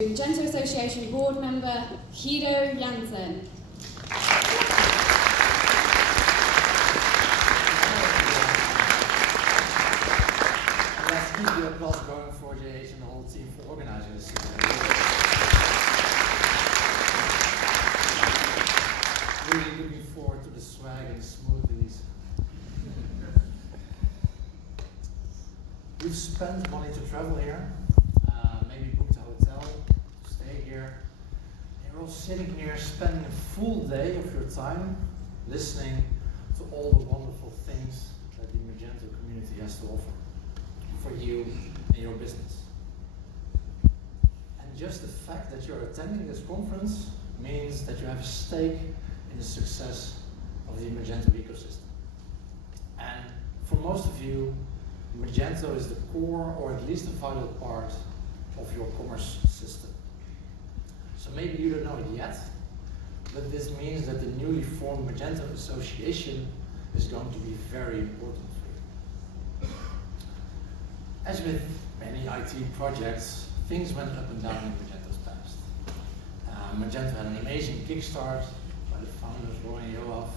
Magento Association board member Guido Jansen. Let's keep the applause going for JH and the whole team for organizing this. Really looking forward to the swag and smoothies. We've spent money to travel here, maybe booked a hotel to stay here. And you're all sitting here spending a full day of your time listening to all the wonderful things that the Magento community has to offer for you and your business. And just the fact that you're attending this conference means that you have a stake in the success of the Magento ecosystem. And for most of you, Magento is the core, or at least a vital part, of your commerce system. So maybe you don't know it yet, but this means that the newly formed Magento Association is going to be very important for you. As with many IT projects, things went up and down in Magento's past. Magento had an amazing kickstart by the founders, Roy and Yoav.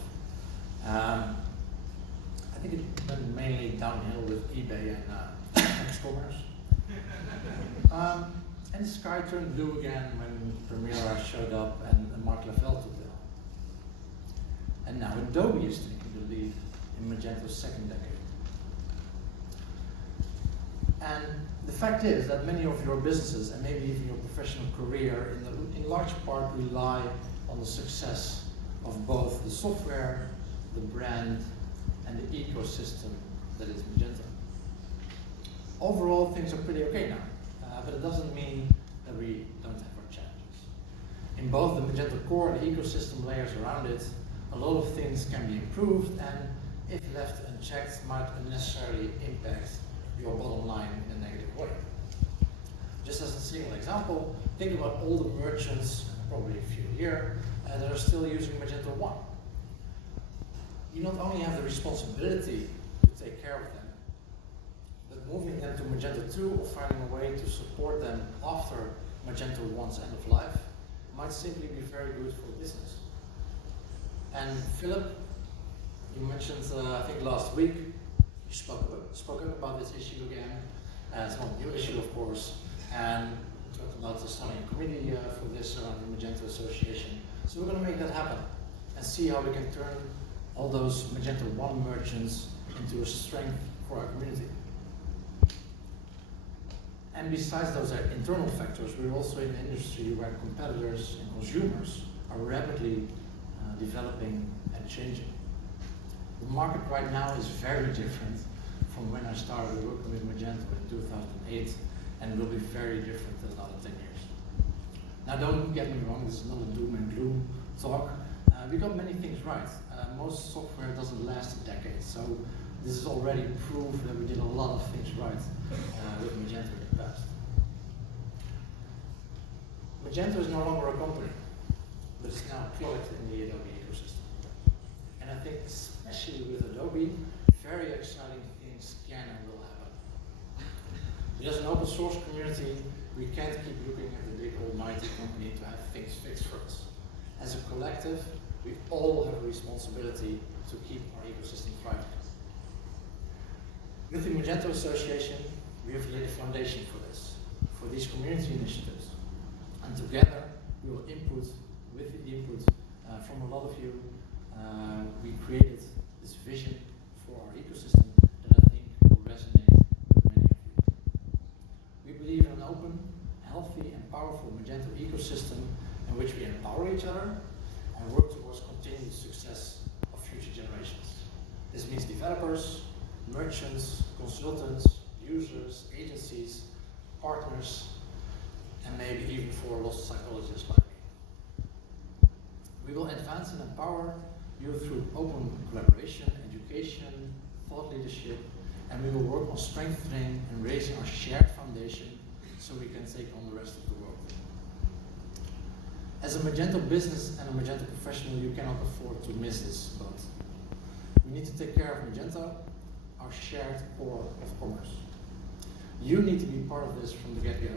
I think it went mainly downhill with eBay and X-commerce. And the sky turned blue again when Primera showed up and Mark Lavelle took it on. And now Adobe is taking the lead in Magento's second decade. And the fact is that many of your businesses, and maybe even your professional career, in large part rely on the success of both the software, the brand, and the ecosystem that is Magento. Overall, things are pretty okay now, but it doesn't mean that we don't have our challenges. In both the Magento core and the ecosystem layers around it, a lot of things can be improved, and if left unchecked, might unnecessarily impact your bottom line in a negative way. Just as a single example, think about all the merchants, probably a few here, that are still using Magento 1. You not only have the responsibility to take care of them, but moving them to Magento 2 or finding a way to support them after Magento 1's end of life might simply be very good for business. And Philip, you mentioned, I think last week, you spoke up about this issue again. It's not a new issue, of course, and we talked about the starting a committee for this around the Magento Association. So we're going to make that happen and see how we can turn all those Magento 1 merchants into a strength for our community. And besides those internal factors, we're also in an industry where competitors and consumers are rapidly developing and changing. The market right now is very different from when I started working with Magento in 2008, and will be very different in another 10 years. Now don't get me wrong, this is not a doom and gloom talk. We got many things right. Most software doesn't last a decade, so this is already proof that we did a lot of things right with Magento in the past. Magento is no longer a company, but it's now a product in the Adobe ecosystem. And I think especially with Adobe, very exciting things can and will happen. As an open source community, we can't keep looking at the big almighty company to have things fixed for us. As a collective, we all have a responsibility to keep our ecosystem thriving. With the Magento Association, we have laid a foundation for this, for these community initiatives. And together, we will input, with the input from a lot of you, we created this vision for our ecosystem that I think will resonate with many of you. We believe in an open, healthy, and powerful Magento ecosystem in which we empower each other and work towards continued success of future generations. This means developers, merchants, consultants, users, agencies, partners, and maybe even for lost psychologists like me. We will advance and empower you through open collaboration, education, thought leadership, and we will work on strengthening and raising our shared foundation so we can take on the rest of the world. As a Magento business and a Magento professional, you cannot afford to miss this boat. We need to take care of Magento, our shared core of commerce. You need to be part of this from the get-go,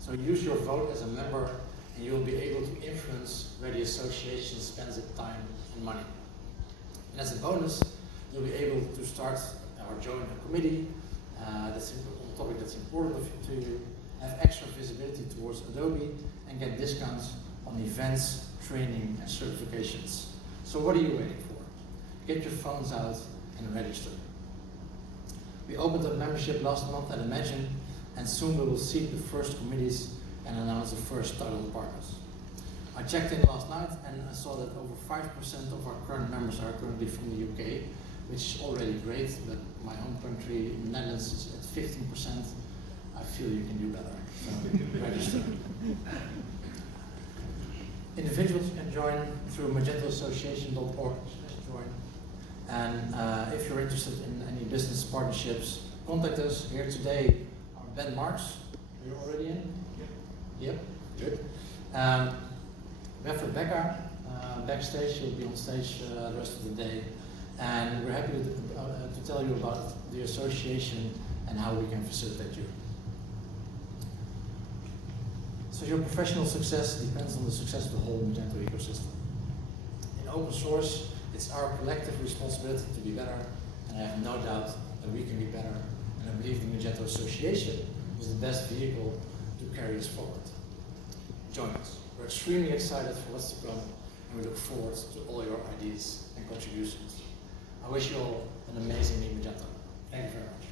So use your vote as a member and you'll be able to influence where the association spends its time and money. And as a bonus, you'll be able to start or join a committee that's on a topic that's important to you, have extra visibility towards Adobe, and get discounts on events, training, and certifications. So what are you waiting for? Get your phones out and register. We opened a membership last month at Imagine, and soon we will seek the first committees and announce the first title partners. I checked in last night and I saw that over 5% of our current members are currently from the UK, which is already great, but my home country, the Netherlands, is at 15%. I feel you can do better, so register. Individuals can join through magentaassociation.org/join. And if you're interested in any business partnerships, contact us. Here today are Ben Marks. Are you already in? Yep, good. We have Rebecca backstage. She'll be on stage the rest of the day. And we're happy to tell you about the association and how we can facilitate you. So your professional success depends on the success of the whole Magento ecosystem. In open source, it's our collective responsibility to be better, and I have no doubt that we can be better, and I believe the Magento Association is the best vehicle to carry us forward. Join us. We're extremely excited for what's to come, and we look forward to all your ideas and contributions. I wish you all an amazing Meet Magento. Thank you very much.